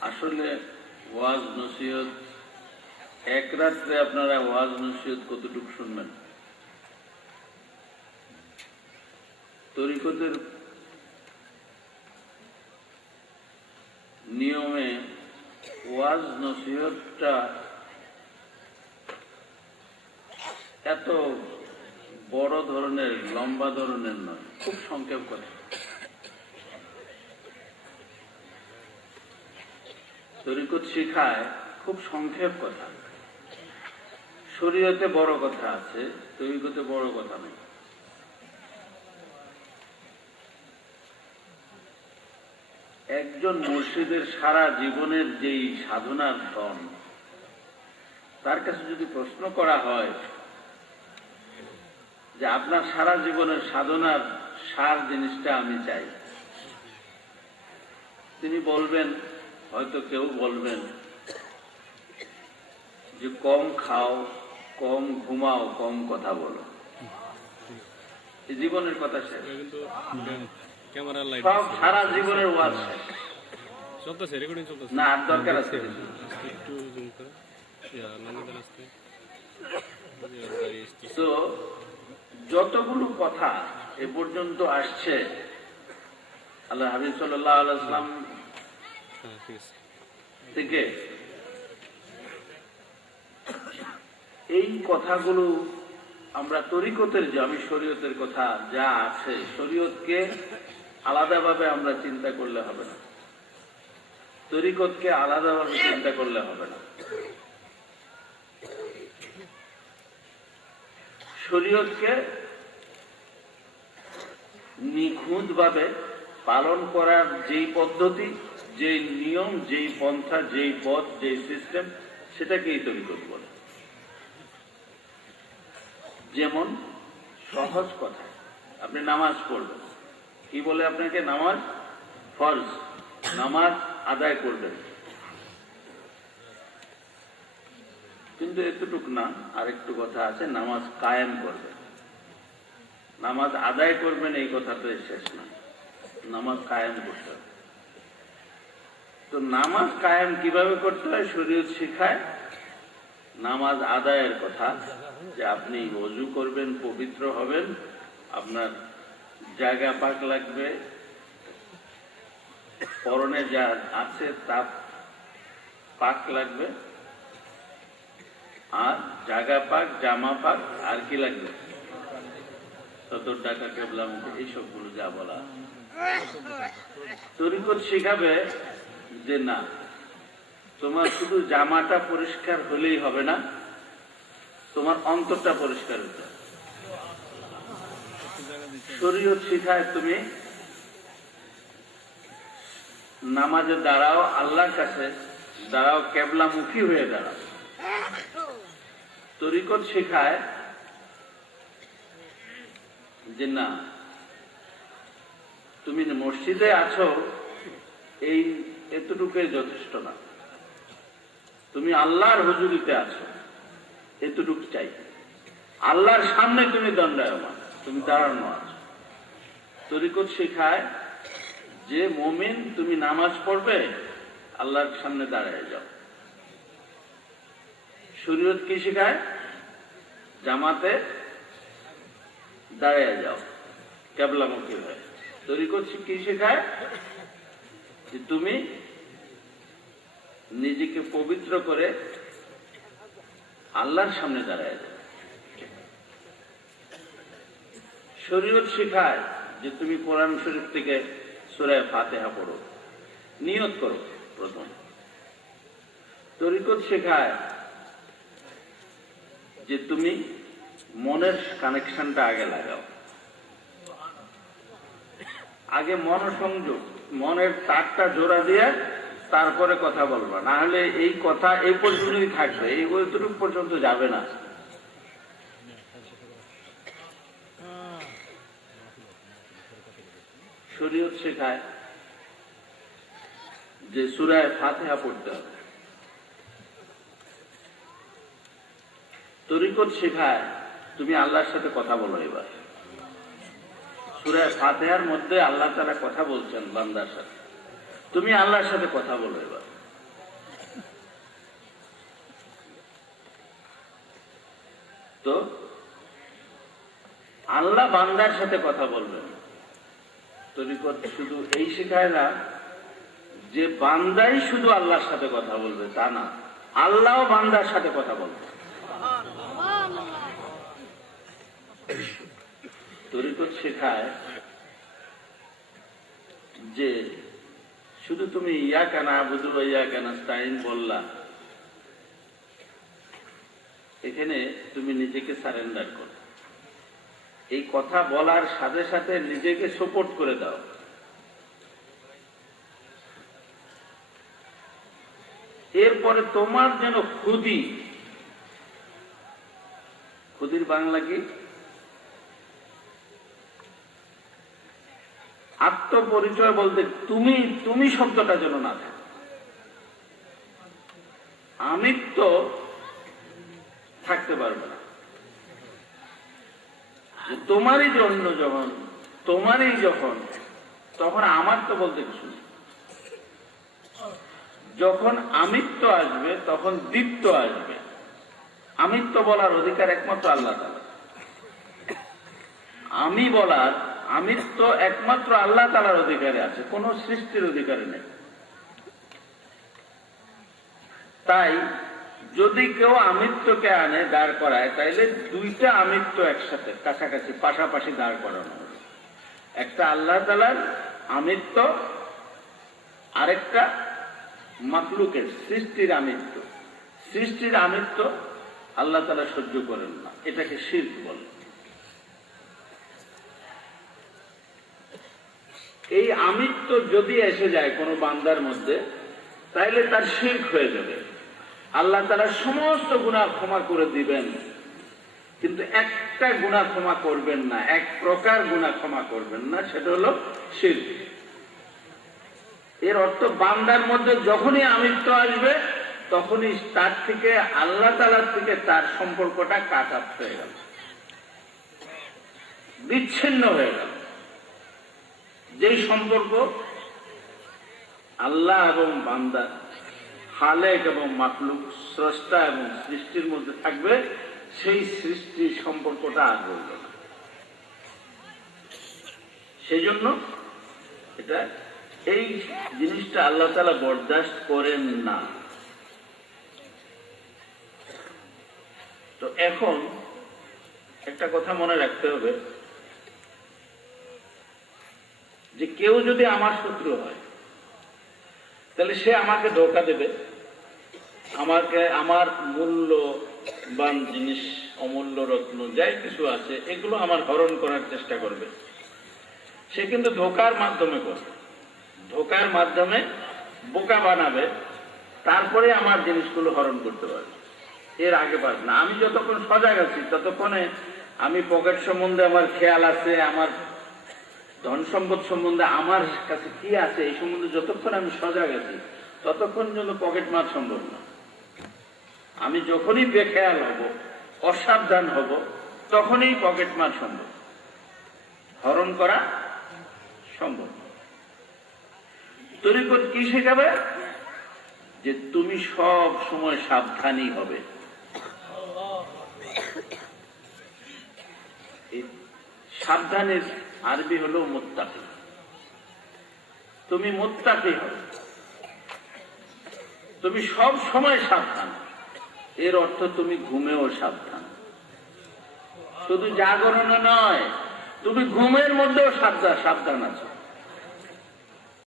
আসলে ওয়াজ নসিহত, এক রাত্রে আপনারা ওয়াজ নসিহত কতটুকু শুনবেন? তরিকতের নিয়মে ওয়াজ নসিহতটা এত বড় ধরনের, লম্বা ধরনের নয়, খুব সংক্ষেপ কথা। তরিকত শিখায় খুব সংক্ষেপ কথা। শরীয়তে বড় কথা আছে, তরিকতে বড় কথা নেই। একজন মুর্শিদের সারা জীবনের যেই সাধনার ধন, তার কাছে যদি প্রশ্ন করা হয় যে আপনার সারা জীবনের সাধনার সার জিনিসটা আমি চাই, তিনি বলবেন হয়তো কেউ বলবেন যে কম খাও কম ঘুমাও কম কথা বলো। জীবনের কথা শেষ। সব সারা জীবনের ওয়াজ শেষ। চলতেছে রেকর্ডিং চলতেছে। না আর দরকার আছে। একটু জুম করে। নামিদার আসতে তো যতগুলো কথা এ পর্যন্ত আসছে আল্লাহ হাবিব সাল্লাহ আলাইসলাম এই কথাগুলো আমরা তরিকতের যে, আমি শরীয়তের কথা যা আছে, শরীয়তকে আলাদাভাবে আমরা চিন্তা করলে হবে না। তরিকতকে আলাদাভাবে চিন্তা করলে হবে না। শরীয়তকে নিখুঁত ভাবে পালন করার যেই পদ্ধতি যেই নিয়ম, যেই পন্থা, যেই পথ, যেই সিস্টেম সেটাকেই তরিকত বলে যেমন সহজ কথা, আপনি নামাজ পড়বেন। কি বলে আপনাকে নামাজ? ফরজ। নামাজ আদায় করবেন। কিন্তু এতটুক না, আরেকটু কথা আছে, নামাজ কায়েম করবেন। নামাজ আদায় করবেন, এই কথাটা শেষ না। নামাজ কায়েম করতে হবে। তো নামাজ কায়েম কীভাবে করতে হয়? শরীয়ত শিখায়। নামাজ আদায়ের কথা, যে আপনি অজু করবেন, পবিত্র হবেন, আপনার জায়গা পাক লাগবে, পরনে যা আছে তা পাক লাগবে, আর জায়গা পাক, জামা পাক, আর কি লাগবে? সত্তর টাকা কেবলা মুখে এইসবগুলো যা বলা। তরিকত শিখাবে যে না, তোমার শুধু জামাটা পরিষ্কার হলেই হবে না, তোমার অন্তরটা পরিষ্কার হতে। শরীয়ত শিখায় তুমি, নামাজে দাঁড়াও, আল্লাহর কাছে দাঁড়াও, কেবলামুখী হয়ে দাঁড়াও তরিকত শেখায় যে না, তুমি মসজিদে আছো, এই এতটুকুই যথেষ্ট না। তুমি আল্লাহর হুজুরিতে আছো, এতটুকু চাই। আল্লাহর সামনে তুমি দণ্ডায়মান, তুমি দাঁড়ানো আছো। তরিকত শেখায় যে মমিন তুমি নামাজ পড়বে, আল্লাহর সামনে দাঁড়ায় যাও। শরীয়ত কি শেখায়? জামাতে দাঁড়িয়ে যাও। কেবলামুখী হয়ে। তরিকত কি শেখায়? যে তুমি নিজেকে পবিত্র করে আল্লাহর সামনে দাঁড়ায় যাও। শরীয়ত শেখায় যে তুমি কোরআন শরীফ থেকে সুরায় ফাতেহা পড়ো। নিয়ত করো প্রথম। তরিকত শেখায় যে তুমি মনের কানেকশনটা আগে লাগাও। আগে মনসংযোগ মনের তারটা জোড়া দিয়ে তারপরে কথা বলবা। না হলে এই কথা এই পর্যন্তই থাকবে। এই ওইটুকু পর্যন্ত যাবে না। শরীয়ত শেখায় যে সুরায় ফাতেহা পড়তে হবে। তরিকত শেখায়, তুমি আল্লাহর সাথে কথা বলো এবার। সুরায় ফাতেহার মধ্যে আল্লাহ তারা কথা বলছেন বান্দার সাথে। তুমি আল্লাহর সাথে কথা বলো এবার। তো আল্লাহ বান্দার সাথে কথা বলবেন। তরিকত শুধু এই শেখায় না, যে বান্দাই শুধু আল্লাহর সাথে কথা বলবে তা না আল্লাহ বান্দার সাথে কথা বলবে। শেখায় যে শুধু তুমি ইয়া ইয়া স্টাইন বললা, এখানে তুমি নিজেকে সারেন্ডার করো। এই কথা বলার সাথে সাথে নিজেকে সাপোর্ট করে দাও। এরপরে তোমার যেন খুদি খুদির বাংলা কি? আত্মপরিচয় বলতে তুমি তুমি শব্দটা যেন না থাকে। আমি তো থাকতে পারবে না। তোমারই জন্য যখন, তোমারই যখন, তখন আমার তো বলতে কিছু যখন আমিত্ব আসবে, তখন দীপ্ত আসবে। আমিত্ব বলার অধিকার একমাত্র আল্লাহ আমি বলার আমিত্ব একমাত্র আল্লাহ তালার অধিকারে আছে, কোন সৃষ্টির অধিকারে নেই। তাই যদি কেউ আমিত্বকে আনে দাঁড় করায়, তাইলে দুইটা আমিত্ব একসাথে, কাছাকাছি, পাশাপাশি দাঁড় করানো একটা আল্লাহ তালার আমিত্ব, আরেকটা মাকলুকের সৃষ্টির আমিত্ব। সৃষ্টির আমিত্ব আল্লাহ তালা সহ্য করেন না। এটাকে শিল্প বলে। এই আমিত্ব যদি এসে যায় কোনো বান্দার মধ্যে, তাইলে তার শির্ক হয়ে যাবে। আল্লাহ তারা সমস্ত গুণা ক্ষমা করে দিবেন। কিন্তু একটা গুণা ক্ষমা করবেন না, এক প্রকার গুণা ক্ষমা করবেন না, সেটা হলো শিল্প এর অর্থ বান্দার মধ্যে যখনই আমিত্ব আসবে, তখনই তার থেকে, আল্লাহ তালার থেকে তার সম্পর্কটা কাট আপ হয়ে গেল। বিচ্ছিন্ন হয়ে গেল। যেই সম্পর্ক আল্লাহ এবং বান্দা হালেক এবং মাকলুক স্রষ্টা এবং সৃষ্টির মধ্যে থাকবে, সেই সৃষ্টির সম্পর্কটা আর রইল না। সেই জন্য এটা, এই জিনিসটা আল্লাহ তালা বরদাস্ত করেন না। তো এখন একটা কথা মনে রাখতে হবে যে কেউ যদি আমার শত্রু হয়, তাহলে সে আমাকে ধোকা দেবে। আমাকে, আমার মূল্যবান জিনিস, অমূল্য রত্ন, যাই কিছু আছে, এগুলো আমার হরণ করার চেষ্টা করবে। সে কিন্তু ধোকার মাধ্যমে করবে। ধোকার মাধ্যমে বোকা বানাবে, তারপরে আমার জিনিসগুলো হরণ করতে পারবে। এর আগে পারবে না। আমি যতক্ষণ সজাগ আছি, ততক্ষণে আমি পকেট সম্বন্ধে আমার খেয়াল আছে, আমার ধন সম্পদ সম্বন্ধে আমার কাছে কি আছে, এই সম্বন্ধে যতক্ষণ আমি সজাগ আছি, ততক্ষণ জন্য পকেট মার সম্ভব না। আমি যখনই বেখেয়াল হব, অসাবধান হব, তখনই পকেট মার সম্ভব। হরণ করা সম্ভব তরিকত কি শেখাবে? যে তুমি সব সময় সাবধানী হবে। সাবধানের আরবি হলো মোত্তাকি। তুমি মোত্তাকি হবে তুমি সব সময় সাবধান। এর অর্থ তুমি ঘুমেও সাবধান। শুধু জাগরণে নয়, তুমি ঘুমের মধ্যেও সাবধান সাবধান আছো।